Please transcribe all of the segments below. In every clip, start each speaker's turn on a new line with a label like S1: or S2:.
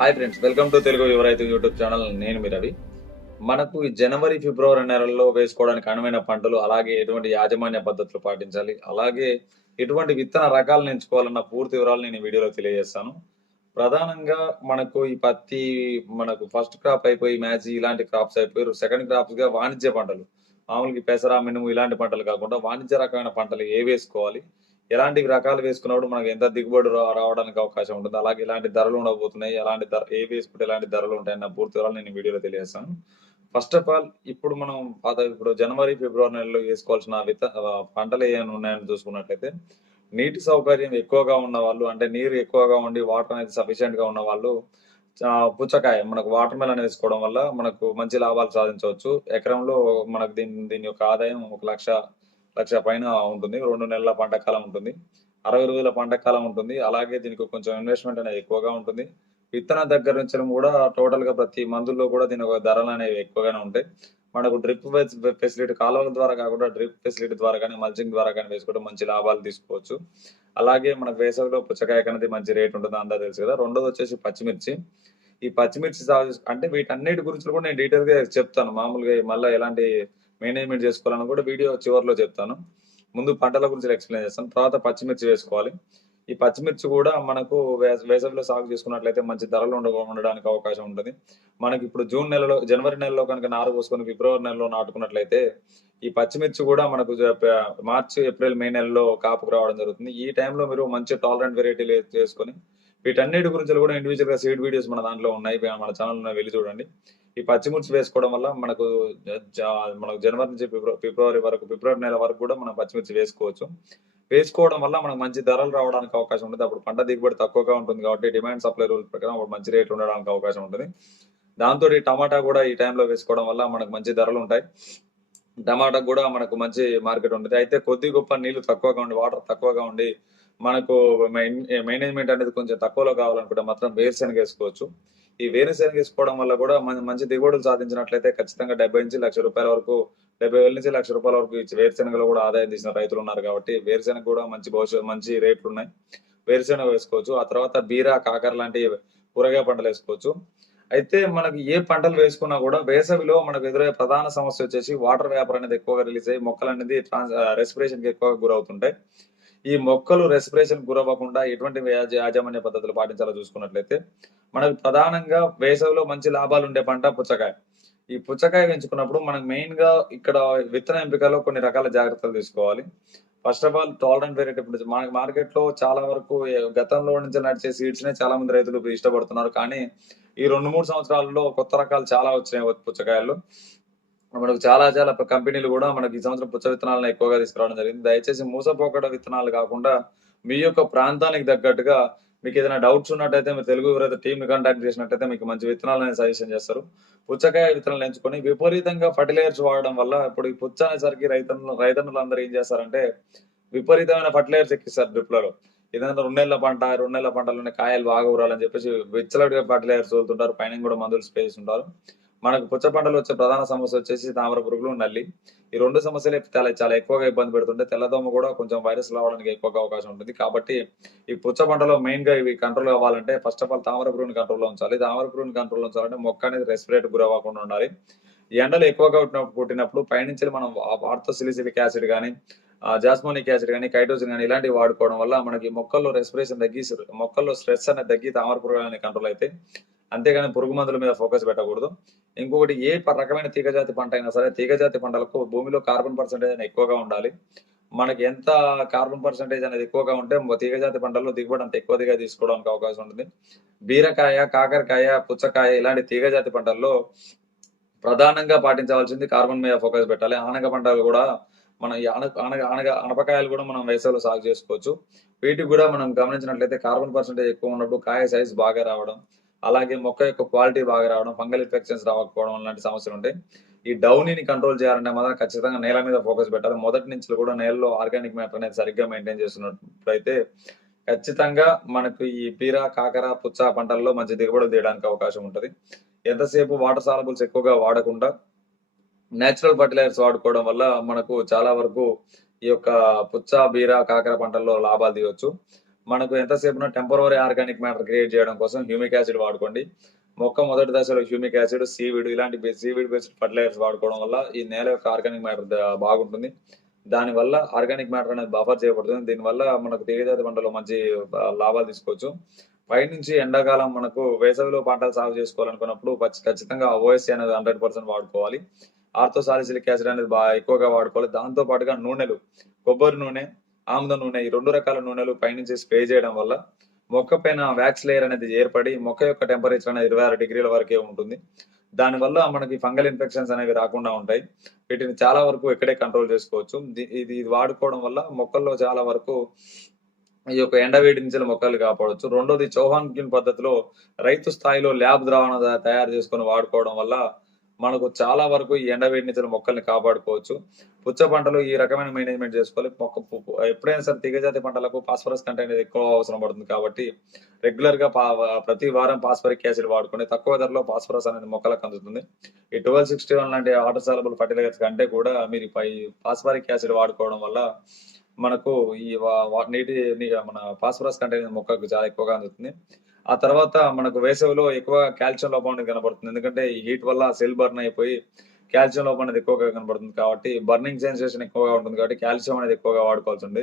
S1: Hi friends welcome to Telugu యువ రైతు YouTube channel నేను మీ రవి. మనకు ఈ జనవరి ఫిబ్రవరి నెలల్లో వేసుకోవడానికి అనువైన పంటలు అలాగే ఎటువంటి యాజమాన్య పద్ధతులు పాటించాలి అలాగే ఎటువంటి విత్తన రకాలను ఎంచుకోవాలన్న పూర్తి వివరాలు నేను వీడియోలో తెలియజేస్తాను. ప్రధానంగా మనకు ఈ పత్తి మనకు ఫస్ట్ క్రాప్ అయిపోయి మ్యాచ్ ఇలాంటి క్రాప్స్ అయిపోయి సెకండ్ క్రాప్స్గా వాణిజ్య పంటలు మామూలుగా పెసర మినుము ఇలాంటి పంటలు కాకుండా వాణిజ్య రకమైన పంటలు ఏ వేసుకోవాలి ఎలాంటి రకాలు వేసుకున్నప్పుడు మనకు ఎంత దిగుబడి రావడానికి అవకాశం ఉంటుంది? అలాగే ఇలాంటి ధరలు ఉండబోతున్నాయి. ఎలాంటి ధర ఏ వేసుకుంటే ఎలాంటి ధరలు ఉంటాయన్న పూర్తి వివరాలు నేను వీడియోలో తెలియజేస్తాను. ఫస్ట్ ఆఫ్ ఆల్ ఇప్పుడు మనం పాత ఇప్పుడు జనవరి ఫిబ్రవరి నెలలో వేసుకోవాల్సిన విత పంటలు ఏమైనా ఉన్నాయని చూసుకున్నట్లయితే నీటి సౌకర్యం ఎక్కువగా ఉన్న వాళ్ళు అంటే నీరు ఎక్కువగా ఉండి వాటర్ అనేది సఫిషియెంట్గా ఉన్న వాళ్ళు పుచ్చకాయ మనకు వాటర్ మెలన్ వేసుకోవడం వల్ల మనకు మంచి లాభాలు సాధించవచ్చు. ఎకరంలో మనకు దీని దీని యొక్క ఆదాయం ఒక లక్ష లక్ష పైన ఉంటుంది. రెండు నెలల పంట కాలం ఉంటుంది. అరవై రోజుల పంట కాలం ఉంటుంది. అలాగే దీనికి కొంచెం ఇన్వెస్ట్మెంట్ అనేది ఎక్కువగా ఉంటుంది. విత్తన దగ్గర నుంచి కూడా టోటల్గా ప్రతి మందుల్లో కూడా దీని ఒక ధరలు అనేవి ఎక్కువగానే ఉంటాయి. మనకు డ్రిప్ ఫెసిలిటీ కాలువల ద్వారా కాకుండా డ్రిప్ ఫెసిలిటీ ద్వారా కానీ మల్చింగ్ ద్వారా కానీ వేసుకుంటే మంచి లాభాలు తీసుకోవచ్చు. అలాగే మన వేసవిలో పుచ్చకాయ అనేది మంచి రేట్ ఉంటుంది అందరూ తెలుసు కదా. రెండోది వచ్చేసి పచ్చిమిర్చి. ఈ పచ్చిమిర్చి సాగు అంటే వీటన్నిటి గురించి కూడా నేను డీటెయిల్గా చెప్తాను. మామూలుగా మళ్ళీ ఎలాంటి మేనేజ్మెంట్ చేసుకోవాలని కూడా వీడియో చివరిలో చెప్తాను. ముందు పంటల గురించి ఎక్స్ప్లెయిన్ చేస్తాను. తర్వాత పచ్చిమిర్చి వేసుకోవాలి. ఈ పచ్చిమిర్చి కూడా మనకు వేస- వేసవిలో సాగు చేసుకున్నట్లయితే మంచి ధరలు ఉండ ఉండడానికి అవకాశం ఉంటుంది. మనకి ఇప్పుడు జూన్ నెలలో జనవరి నెలలో కనుక నారు పోసుకొని ఫిబ్రవరి నెలలో నాటుకున్నట్లయితే ఈ పచ్చిమిర్చి కూడా మనకు మార్చి ఏప్రిల్ మే నెలలో కాపుకు రావడం జరుగుతుంది. ఈ టైంలో మీరు మంచి టాలరెంట్ వెరైటీలు చేసుకొని వీటన్నిటి గురించి కూడా ఇండివిజువల్గా సీడ్ వీడియోస్ మన దాంట్లో ఉన్నాయి. మన ఛానల్ వెళ్ళి చూడండి. ఈ పచ్చిమిర్చి వేసుకోవడం వల్ల మనకు మనకు జనవరి నుంచి ఫిబ్రవరి వరకు ఫిబ్రవరి నెల వరకు కూడా మనం పచ్చిమిర్చి వేసుకోవచ్చు వేసుకోవడం వల్ల మనకు మంచి ధరలు రావడానికి అవకాశం ఉంటుంది అప్పుడు పంట దిగుబడి తక్కువగా ఉంటుంది కాబట్టి డిమాండ్ సప్లై రూల్ ప్రకారం అప్పుడు మంచి రేట్ ఉండడానికి అవకాశం ఉంటుంది దాంతో ఈ టమాటా కూడా ఈ టైంలో వేసుకోవడం వల్ల మనకు మంచి ధరలు ఉంటాయి టమాటా కూడా మనకు మంచి మార్కెట్ ఉంటుంది అయితే కొద్ది గొప్ప నీళ్ళు తక్కువగా ఉండి వాటర్ తక్కువగా ఉండి మనకు మేనేజ్మెంట్ అనేది కొంచెం తక్కువలో కావాలనుకుంటే మాత్రం వేరుశెనగ వేసుకోవచ్చు ఈ వేరుశెనగ వేసుకోవడం వల్ల కూడా మన- మంచి దిగుబడులు సాధించినట్లయితే ఖచ్చితంగా డెబ్బై నుంచి లక్ష రూపాయల వరకు డెబ్బై వేల నుంచి లక్ష రూపాయల వరకు ఈ వేరుశెనగలో కూడా ఆదాయం తీసిన రైతులు ఉన్నారు కాబట్టి వేరుశెనగ కూడా మంచి భవిష్యత్ మంచి రేట్లు ఉన్నాయి. వేరుశెనగ వేసుకోవచ్చు. ఆ తర్వాత బీర కాకర లాంటి కూరగాయ పంటలు వేసుకోవచ్చు. అయితే మనకి ఏ పంటలు వేసుకున్నా కూడా వేసవిలో మనకు ఎదురయ్యే ప్రధాన సమస్య వచ్చేసి వాటర్ వ్యాపారం అనేది ఎక్కువగా రిలీజ్ అయ్యి మొక్కలు అనేది ట్రాన్స్ రెస్పిరేషన్కి ఎక్కువగా గురవుతుంటాయి. ఈ మొక్కలు రెస్పిరేషన్ గురవ్వకుండా ఎటువంటి యాజమాన్య పద్ధతులు పాటించాలో చూసుకున్నట్లయితే మనకు ప్రధానంగా వేసవిలో మంచి లాభాలు ఉండే పంట పుచ్చకాయ. ఈ పుచ్చకాయ పెంచుకున్నప్పుడు మనం మెయిన్గా ఇక్కడ విత్తన ఎంపికలో కొన్ని రకాల జాగ్రత్తలు తీసుకోవాలి. First of all tolerant variety ఇప్పుడు మనకి మార్కెట్లో చాలా వరకు గతంలో నుంచి నడిచే సీడ్స్ నే చాలా మంది రైతులు ఇష్టపడుతున్నారు. కానీ ఈ రెండు మూడు సంవత్సరాల్లో కొత్త రకాలు చాలా వచ్చినాయి పుచ్చకాయలు మనకు చాలా చాలా కంపెనీలు కూడా మనకి ఈ సంవత్సరం పుచ్చ విత్తనాలను ఎక్కువగా తీసుకురావడం జరిగింది. దయచేసి మూసపోకడ విత్తనాలు కాకుండా మీ యొక్క ప్రాంతానికి తగ్గట్టుగా మీకు ఏదైనా డౌట్స్ ఉన్నట్టయితే మీరు తెలుగు ఎవరైతే టీమ్ కాంటాక్ట్ చేసినట్టయితే మీకు మంచి విత్తనాలను సజెషన్ చేస్తారు. పుచ్చకాయ విత్తనాలు ఎంచుకొని విపరీతంగా ఫర్టిలైజర్స్ వాడడం వల్ల ఇప్పుడు ఈ పుచ్చ అనేసరికి రైతన్నులు రైతన్నులు అందరూ ఏం చేస్తారంటే విపరీతమైన ఫర్టిలైజర్స్ ఎక్కిస్తారు డ్రిప్లలో. ఏదైనా రెండు నెలల పంట రెండు నెలల పంటలోనే కాయలు బాగా ఊరాలని చెప్పేసి విచ్చలవిడిగా ఫర్టిలైజర్స్ వదులుతుంటారు పైన కూడా మందులు స్ప్రే చేస్తుంటారు. మనకు పుచ్చ పంటలు వచ్చే ప్రధాన సమస్య వచ్చేసి తామర పురుగులు నల్లి. ఈ రెండు సమస్యలే చాలా చాలా ఎక్కువగా ఇబ్బంది పెడుతుంటే తెల్లదోమ కూడా కొంచెం వైరస్ రావడానికి ఎక్కువగా అవకాశం ఉంటుంది. కాబట్టి ఈ పుచ్చ పంటలో మెయిన్గా ఇవి కంట్రోల్ అవ్వాలంటే ఫస్ట్ ఆఫ్ ఆల్ తామర పురుగుని కంట్రోల్లో ఉంచాలి. తామర పురుగుని కంట్రోల్లో ఉంచాలంటే మొక్క అనేది రెస్పిరేట్ గురవ్వకుండా ఉండాలి. ఈ ఎండలు ఎక్కువగా పుట్టినప్పుడు పుట్టినప్పుడు పైనుంచి మనం ఆర్థోసిలిసిలిక్ యాసిడ్ కానీ జాస్మోనిక్ యాసిడ్ కానీ కైటోసిన్ కానీ ఇలాంటివి వాడుకోవడం వల్ల మనకి మొక్కల్లో రెస్పిరేషన్ తగ్గి మొక్కల్లో స్ట్రెస్ అనేది తగ్గి తామర పురుగులు కంట్రోల్ అయితే అంతేగాని పురుగు మందుల మీద ఫోకస్ పెట్టకూడదు. ఇంకొకటి ఏ రకమైన తీగజాతి పంట అయినా సరే తీగజాతి పంటలకు భూమిలో కార్బన్ పర్సంటేజ్ అనేది ఎక్కువగా ఉండాలి. మనకి ఎంత కార్బన్ పర్సంటేజ్ అనేది ఎక్కువగా ఉంటే తీగజాతి పంటల్లో దిగుబడి అంత ఎక్కువగా తీసుకోవడానికి అవకాశం ఉంటుంది. బీరకాయ కాకరకాయ పుచ్చకాయ ఇలాంటి తీగజాతి పంటల్లో ప్రధానంగా పాటించవలసింది కార్బన్ మీద ఫోకస్ పెట్టాలి. ఆనగ పంటలు కూడా మనం ఆనగ ఆనగ అనపకాయలు కూడా మనం వేసవిలో సాగు చేసుకోవచ్చు. వీటికి కూడా మనం గమనించినట్లయితే కార్బన్ పర్సంటేజ్ ఎక్కువ ఉన్నప్పుడు కాయ సైజ్ బాగా రావడం అలాగే మొక్క యొక్క క్వాలిటీ బాగా రావడం ఫంగల్ ఇన్ఫెక్షన్స్ రాకపోవడం లాంటి సమస్యలు ఉంటాయి ఈ డౌనీని కంట్రోల్ చేయాలంటే మాత్రం ఖచ్చితంగా నేల మీద ఫోకస్ పెట్టాలి. మొదటి నుంచి కూడా నేలలో ఆర్గానిక్ మ్యాటర్ అనేది సరిగ్గా మెయింటైన్ చేస్తున్నట్లయితే ఖచ్చితంగా మనకు ఈ పీర కాకర పుచ్చ పంటల్లో మంచి దిగుబడులు తీయడానికి అవకాశం ఉంటుంది. ఎంతసేపు వాటర్ సాలబుల్స్ ఎక్కువగా వాడకుండా నేచురల్ ఫర్టిలైజర్స్ వాడుకోవడం వల్ల మనకు చాలా వరకు ఈ యొక్క పుచ్చ బీర కాకర పంటల్లో లాభాలు తీయవచ్చు మనకు ఎంతసేపు టెంపరీ ఆర్గానిక్ మ్యాటర్ క్రియేట్ చేయడం కోసం హ్యూమిక్ యాసిడ్ వాడుకోండి. మొక్క మొదటి దశలో హ్యూమిక్ యాసిడ్ సీవిడ్ ఇలాంటి సీవిడ్ బేస్డ్ ఫర్టిలైజర్స్ వాడుకోవడం వల్ల ఈ నేల యొక్క ఆర్గానిక్ మ్యాటర్ బాగుంటుంది. దానివల్ల ఆర్గానిక్ మ్యాటర్ అనేది బఫర్ చేయబడుతుంది. దీనివల్ల మనకు తీగజాతి పంటలో మంచి లాభాలు తీసుకోవచ్చు. పైనుంచి ఎండాకాలం మనకు వేసవిలో పంటలు సాగు చేసుకోవాలనుకున్నప్పుడు ఖచ్చితంగా ఓఎస్సీ అనేది హండ్రెడ్ పర్సెంట్ వాడుకోవాలి. ఆర్థోసాలిసిలిక్ యాసిడ్ అనేది బాగా ఎక్కువగా వాడుకోవాలి. దాంతో పాటుగా నూనెలు కొబ్బరి నూనె ఆముద నూనె ఈ రెండు రకాల నూనెలు పైనుంచి స్ప్రే చేయడం వల్ల మొక్క పైన వ్యాక్స్ లేయర్ అనేది ఏర్పడి మొక్క యొక్క టెంపరేచర్ అనేది ఇరవై ఆరు డిగ్రీల వరకే ఉంటుంది. దానివల్ల మనకి ఫంగల్ ఇన్ఫెక్షన్స్ అనేవి రాకుండా ఉంటాయి. వీటిని చాలా వరకు ఇక్కడే కంట్రోల్ చేసుకోవచ్చు. ఇది ఇది వాడుకోవడం వల్ల మొక్కల్లో చాలా వరకు ఈ యొక్క ఎండవేడి నుంచి మొక్కలు కాపాడవచ్చు రెండోది చౌహాన్ కిన్ పద్ధతిలో రైతు స్థాయిలో ల్యాబ్ ద్రావణ తయారు చేసుకొని వాడుకోవడం వల్ల మనకు చాలా వరకు ఈ ఎండవేడి నుంచి మొక్కల్ని కాపాడుకోవచ్చు. పుచ్చ పంటలు ఈ రకమైన మేనేజ్మెంట్ చేసుకోవాలి. మొక్క ఎప్పుడైనా సరే తీగజాతి పంటలకు ఫాస్ఫరస్ కంటెంట్ ఎక్కువ అవసరం పడుతుంది కాబట్టి రెగ్యులర్గా పా- ప్రతి వారం ఫాస్ఫరిక్ యాసిడ్ వాడుకుని తక్కువ ధరలో ఫాస్ఫరస్ అనేది మొక్కలకు అందుతుంది. ఈ ట్వెల్వ్ సిక్స్టీ వన్ లాంటి వాటర్ సాలబుల్ ఫర్టిలైజర్స్ కంటే కూడా మీరు పై ఫాస్ఫరిక్ యాసిడ్ వాడుకోవడం వల్ల మనకు ఈ వా- నీటి మన ఫాస్ఫరస్ కంటెంట్ మొక్కకు చాలా ఎక్కువగా అందుతుంది. ఆ తర్వాత మనకు వేసవిలో ఎక్కువ కాల్షియం లోపం అనేది కనబడుతుంది ఎందుకంటే హీట్ వల్ల సెల్ బర్న్ అయిపోయి కాల్షియం లోపం అనేది ఎక్కువగా కనబడుతుంది కాబట్టి బర్నింగ్ సెన్సేషన్ ఎక్కువగా ఉంటుంది కాబట్టి కాల్షియం అనేది ఎక్కువగా వాడుకోవాల్సి ఉంది.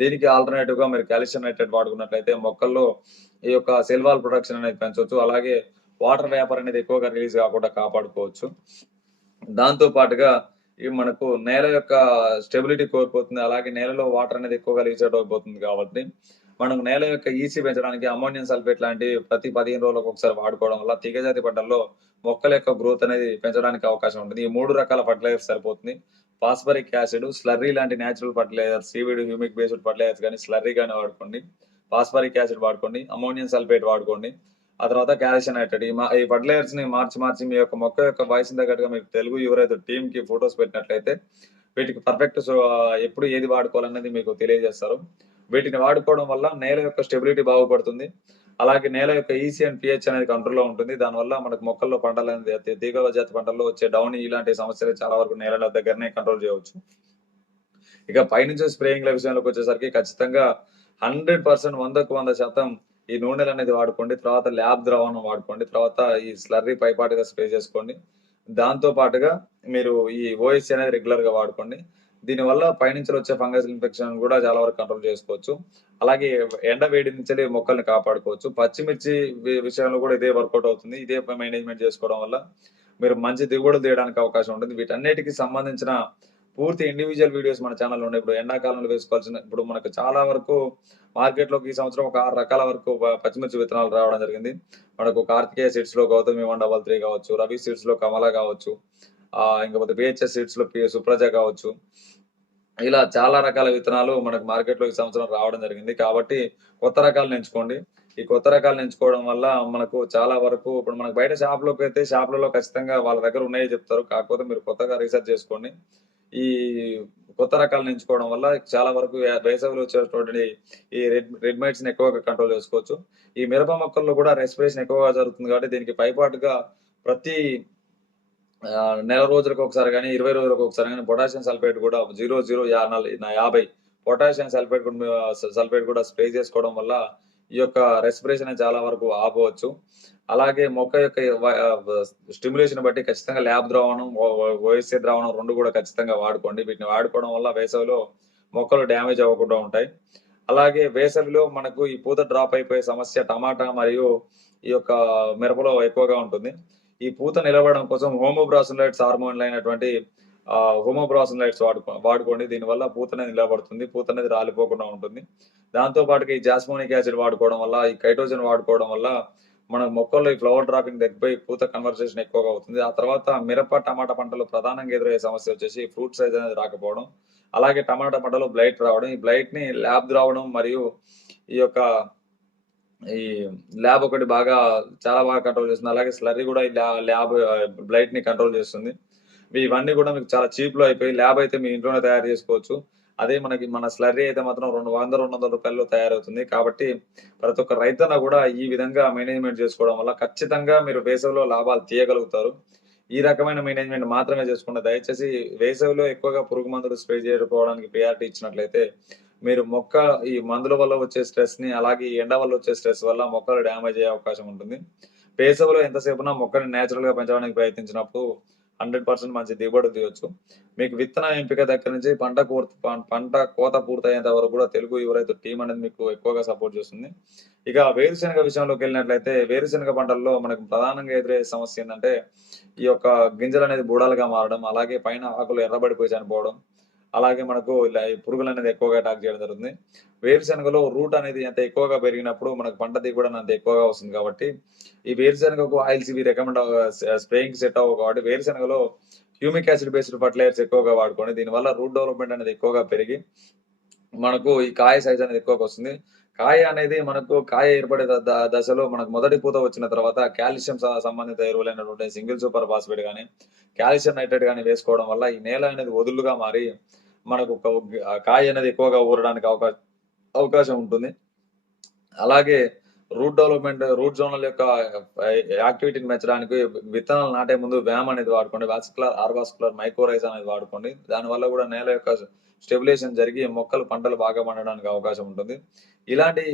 S1: దీనికి ఆల్టర్నేటివ్గా మీరు కాల్షియం నైట్రేట్ వాడుకున్నట్లయితే మొక్కల్లో ఈ యొక్క సెల్వాల్ ప్రొడక్షన్ అనేది పెంచవచ్చు. అలాగే వాటర్ వేపర్ అనేది ఎక్కువగా రిలీజ్ కాకుండా కాపాడుకోవచ్చు. దాంతో పాటుగా ఇవి మనకు నేల యొక్క స్టెబిలిటీ కోల్పోతుంది. అలాగే నేలలో వాటర్ అనేది ఎక్కువగా రీచ్ అవుట్ అయిపోతుంది కాబట్టి మనకు నేల యొక్క ఈసీ పెంచడానికి అమోనియం సల్ఫేట్ లాంటి ప్రతి పదిహేను రోజులకు ఒకసారి వాడుకోవడం వల్ల తీగజాతి పంటల్లో మొక్కల యొక్క గ్రోత్ అనేది పెంచడానికి అవకాశం ఉంటుంది. ఈ మూడు రకాల ఫర్టిలైజర్స్ సరిపోతుంది. ఫాస్ఫరిక్ యాసిడ్ స్లర్రీ లాంటి natural fertiliser seaweed humic based fertilisers కానీ స్లర్రీ కానీ వాడుకోండి. ఫాస్ఫరిక్ యాసిడ్ వాడుకోండి. అమోనియం సల్ఫేట్ వాడుకోండి. ఆ తర్వాత క్యాల్షియం నైట్రేట్ ఈ ఈ ఫర్టిలైజర్స్ని మార్చి మార్చి మీ యొక్క మొక్క యొక్క వయసు తగ్గట్టుగా మీరు తెలుగు ఎవరైతే టీమ్కి ఫొటోస్ పెట్టినట్లయితే వీటికి పర్ఫెక్ట్ ఎప్పుడు ఏది వాడుకోవాలనేది మీకు తెలియజేస్తారు. వీటిని వాడుకోవడం వల్ల నేల యొక్క స్టెబిలిటీ బాగుపడుతుంది. అలాగే నేల యొక్క ఈసీ అండ్ పిహెచ్ అనేది కంట్రోల్లో ఉంటుంది. దానివల్ల మనకు మొక్కల్లో పంటలు అనేది దిగువ జాతి పంటల్లో వచ్చే డౌన్ ఇలాంటి సమస్యలు చాలా వరకు నేలల దగ్గరనే కంట్రోల్ చేయవచ్చు. ఇక పైనుంచి స్ప్రేయింగ్ల విషయంలోకి వచ్చేసరికి ఖచ్చితంగా హండ్రెడ్ పర్సెంట్ వందకు వంద శాతం ఈ నూనెలు అనేది వాడుకోండి. తర్వాత ల్యాబ్ ద్రావణం వాడుకోండి. తర్వాత ఈ స్లర్రీ పైపాటుగా స్ప్రే చేసుకోండి. దాంతో పాటుగా మీరు ఈ ఓఎస్సీ అనేది రెగ్యులర్గా వాడుకోండి. దీనివల్ల పైనుంచి వచ్చే ఫంగస్ ఇన్ఫెక్షన్ కూడా చాలా వరకు కంట్రోల్ చేసుకోవచ్చు. అలాగే ఎండ వేడి నుంచి మొక్కల్ని కాపాడుకోవచ్చు. పచ్చిమిర్చి విషయంలో కూడా ఇదే వర్కౌట్ అవుతుంది. ఇదే మేనేజ్మెంట్ చేసుకోవడం వల్ల మీరు మంచి దిగుబడులు తీయడానికి అవకాశం ఉంటుంది. వీటన్నిటికి సంబంధించిన పూర్తి ఇండివిజువల్ వీడియోస్ మన ఛానల్లో ఉన్నాయి. ఇప్పుడు ఎండాకాలంలో వేసుకోవాల్సిన ఇప్పుడు మనకు చాలా వరకు మార్కెట్లోకి ఈ సంవత్సరం ఒక ఆరు రకాల వరకు పచ్చిమిర్చి విత్తనాలు రావడం జరిగింది. మనకు కార్తికేయ సీడ్స్లో గౌతమి వన్ డబల్ త్రీ కావచ్చు రవి సీడ్స్లో కమల కావచ్చు ఇంకపోతే బిహెచ్ఎస్ సీడ్స్లో సుప్రజ కావచ్చు. ఇలా చాలా రకాల విత్తనాలు మనకు మార్కెట్లో ఈ సంవత్సరం రావడం జరిగింది. కాబట్టి కొత్త రకాలు ఎంచుకోండి ఈ కొత్త రకాలు ఎంచుకోవడం వల్ల మనకు చాలా వరకు ఇప్పుడు మనకు బయట షాప్లోకి అయితే షాపులలో ఖచ్చితంగా వాళ్ళ దగ్గర ఉన్నాయో చెప్తారు. కాకపోతే మీరు కొత్తగా రీసెర్చ్ చేసుకోండి. ఈ కొత్త రకాలను ఎంచుకోవడం వల్ల చాలా వరకు వేసవిలో వచ్చేటువంటి ఈ రెడ్ రెడ్ మైట్స్ని ఎక్కువగా కంట్రోల్ చేసుకోవచ్చు. ఈ మిరప మొక్కల్లో కూడా రెస్పిరేషన్ ఎక్కువగా జరుగుతుంది కాబట్టి దీనికి పైపాటుగా ప్రతి నెల రోజులకు ఒకసారి కానీ ఇరవై రోజులకు ఒకసారి కానీ పొటాషియం సల్ఫేట్ కూడా జీరో జీరో యాభై పొటాషియం సల్ఫేట్ కూడా సల్ఫేట్ కూడా స్ప్రే చేసుకోవడం వల్ల ఈ యొక్క రెస్పిరేషన్ చాలా వరకు ఆపవచ్చు. అలాగే మొక్క యొక్క స్టిమ్యులేషన్ బట్టి ఖచ్చితంగా ల్యాబ్ ద్రావణం ఓఎస్ఏ ద్రావణం రెండు కూడా ఖచ్చితంగా వాడుకోండి. వీటిని వాడుకోవడం వల్ల వేసవిలో మొక్కలు డ్యామేజ్ అవ్వకుండా ఉంటాయి. అలాగే వేసవిలో మనకు ఈ పూత డ్రాప్ అయిపోయే సమస్య టమాటా మరియు ఈ యొక్క మిరపలో ఎక్కువగా ఉంటుంది. ఈ పూత నిలబడడం కోసం హోమోబ్రాసులైట్స్ హార్మోన్లు అయినటువంటి హోమోబ్రాసులైట్స్ వాడుకో వాడుకోండి. దీనివల్ల పూత అనేది నిలబడుతుంది. పూత అనేది రాలిపోకుండా ఉంటుంది. దాంతో పాటుగా ఈ జాస్మోనిక్ యాసిడ్ వాడుకోవడం వల్ల ఈ కైట్రోజన్ వాడుకోవడం వల్ల మన మొక్కల్లో ఈ ఫ్లవర్ డ్రాపింగ్ తగ్గిపోయి పూత కన్వర్సేషన్ ఎక్కువగా అవుతుంది. ఆ తర్వాత మిరప టమాటా పంటలు ప్రధానంగా ఎదురయ్యే సమస్య వచ్చేసి ఫ్రూట్ సైజ్ అనేది రాకపోవడం. అలాగే టమాటా పంటలో బ్లైట్ రావడం. ఈ బ్లైట్ని ల్యాబ్ రావడం మరియు ఈ యొక్క ఈ ల్యాబ్ ఒకటి బాగా చాలా బాగా కంట్రోల్ చేస్తుంది. అలాగే స్లరీ కూడా ఈ ల్యాబ్ బ్లైట్ని కంట్రోల్ చేస్తుంది. ఇవన్నీ కూడా మీకు చాలా చీప్లో అయిపోయి ల్యాబ్ అయితే మీ ఇంట్లోనే తయారు చేసుకోవచ్చు. అదే మనకి మన స్లర్రీ అయితే మాత్రం రెండు వందల రెండు వందల రూపాయల్లో తయారవుతుంది. కాబట్టి ప్రతి ఒక్క రైతన్న కూడా ఈ విధంగా మేనేజ్మెంట్ చేసుకోవడం వల్ల ఖచ్చితంగా మీరు వేసవిలో లాభాలు తీయగలుగుతారు. ఈ రకమైన మేనేజ్మెంట్ మాత్రమే చేసుకుంటే దయచేసి వేసవిలో ఎక్కువగా పురుగు మందులు స్ప్రే చేయకపోవడానికి ప్రియారిటీ ఇచ్చినట్లయితే మీరు మొక్క ఈ మందుల వల్ల వచ్చే స్ట్రెస్ని అలాగే ఈ ఎండ వల్ల వచ్చే స్ట్రెస్ వల్ల మొక్కలు డ్యామేజ్ అయ్యే అవకాశం ఉంటుంది. వేసవిలో ఎంతసేపున మొక్కని నేచురల్గా పెంచడానికి ప్రయత్నించినప్పుడు హండ్రెడ్ పర్సెంట్ మంచి దిగుబడి తీయొచ్చు. మీకు విత్తన ఎంపిక దగ్గర నుంచి పంట కోత పంట కోత పూర్తయ్యేంత వరకు కూడా తెలుగు ఎవరైతే టీం అనేది మీకు ఎక్కువగా సపోర్ట్ చేస్తుంది. ఇక వేరుశెనగ విషయంలోకి వెళ్ళినట్లయితే వేరుశెనగ పంటల్లో మనకు ప్రధానంగా ఎదురయ్యే సమస్య ఏంటంటే ఈ యొక్క గింజలు అనేది బూడాలుగా మారడం అలాగే పైన ఆకులు ఎర్రబడిపోయి చనిపోవడం అలాగే మనకు ఇలా పురుగులు అనేది ఎక్కువగా అటాక్ చేయడం జరుగుతుంది. వేరుశనగలో రూట్ అనేది ఎంత ఎక్కువగా పెరిగినప్పుడు మనకు పంట దిగుబడి అంత ఎక్కువగా వస్తుంది కాబట్టి ఈ వేరుశనగకు ఆయిల్స్ ఇవి రికమెండ్ స్ప్రేయింగ్ సెట్ అవ్వవు కాబట్టి వేరుశనగలో హ్యూమిక్ యాసిడ్ బేస్డ్ ఫర్టిలైజర్స్ ఎక్కువగా వాడుకోండి దీనివల్ల రూట్ డెవలప్మెంట్ అనేది ఎక్కువగా పెరిగి మనకు ఈ కాయ సైజ్ అనేది ఎక్కువగా వస్తుంది. కాయ అనేది మనకు కాయ ఏర్పడే దశలో మనకు మొదటి పూత వచ్చిన తర్వాత కాల్షియం సంబంధిత ఎరువులైనటువంటి సింగిల్ సూపర్ ఫాస్ఫేట్ కానీ కాల్షియం నైట్రేట్ కానీ వేసుకోవడం వల్ల ఈ నేల అనేది వదులుగా మారి మనకు ఒక కాయ అనేది ఎక్కువగా ఊరడానికి అవకాశం అవకాశం ఉంటుంది. అలాగే రూట్ డెవలప్మెంట్ రూట్ జోనల్ యొక్క యాక్టివిటీని పెంచడానికి విత్తనాలు నాటే ముందు వ్యామ్ అనేది వాడుకోండి వాస్కులర్ ఆర్వాస్కులర్ మైక్రోరైజ్ అనేది వాడుకోండి. దానివల్ల కూడా నేల యొక్క స్టెబిలేషన్ జరిగి మొక్కలు పంటలు బాగా పండడానికి అవకాశం ఉంటుంది. ఇలాంటి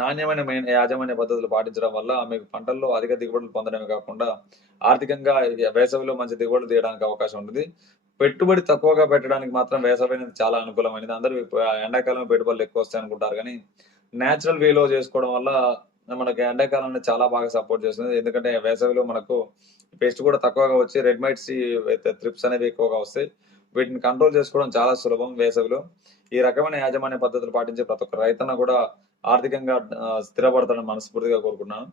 S1: నాణ్యమైన మెయిన్ యాజమాన్య పద్ధతులు పాటించడం వల్ల మీకు పంటల్లో అధిక దిగుబడులు పొందడమే కాకుండా ఆర్థికంగా వేసవిలో మంచి దిగుబడులు తీయడానికి అవకాశం ఉంటుంది. పెట్టుబడి తక్కువగా పెట్టడానికి మాత్రం వేసవి అనేది చాలా అనుకూలమైనది. అందరూ ఎండాకాలం పెట్టుబడులు ఎక్కువ వస్తాయి అనుకుంటారు. కానీ నేచురల్ వేలో చేసుకోవడం వల్ల మనకి ఎండాకాలం చాలా బాగా సపోర్ట్ చేస్తుంది. ఎందుకంటే వేసవిలో మనకు పేస్ట్ కూడా తక్కువగా వచ్చి రెడ్ మైట్స్ త్రిప్స్ అనేవి ఎక్కువగా వస్తాయి. వీటిని కంట్రోల్ చేసుకోవడం చాలా సులభం వేసవిలో. ఈ రకమైన యాజమాన్య పద్ధతులు పాటించే ప్రతి ఒక్క రైతన్న కూడా ఆర్థికంగా స్థిరపడతాడని మనస్ఫూర్తిగా కోరుకున్నాను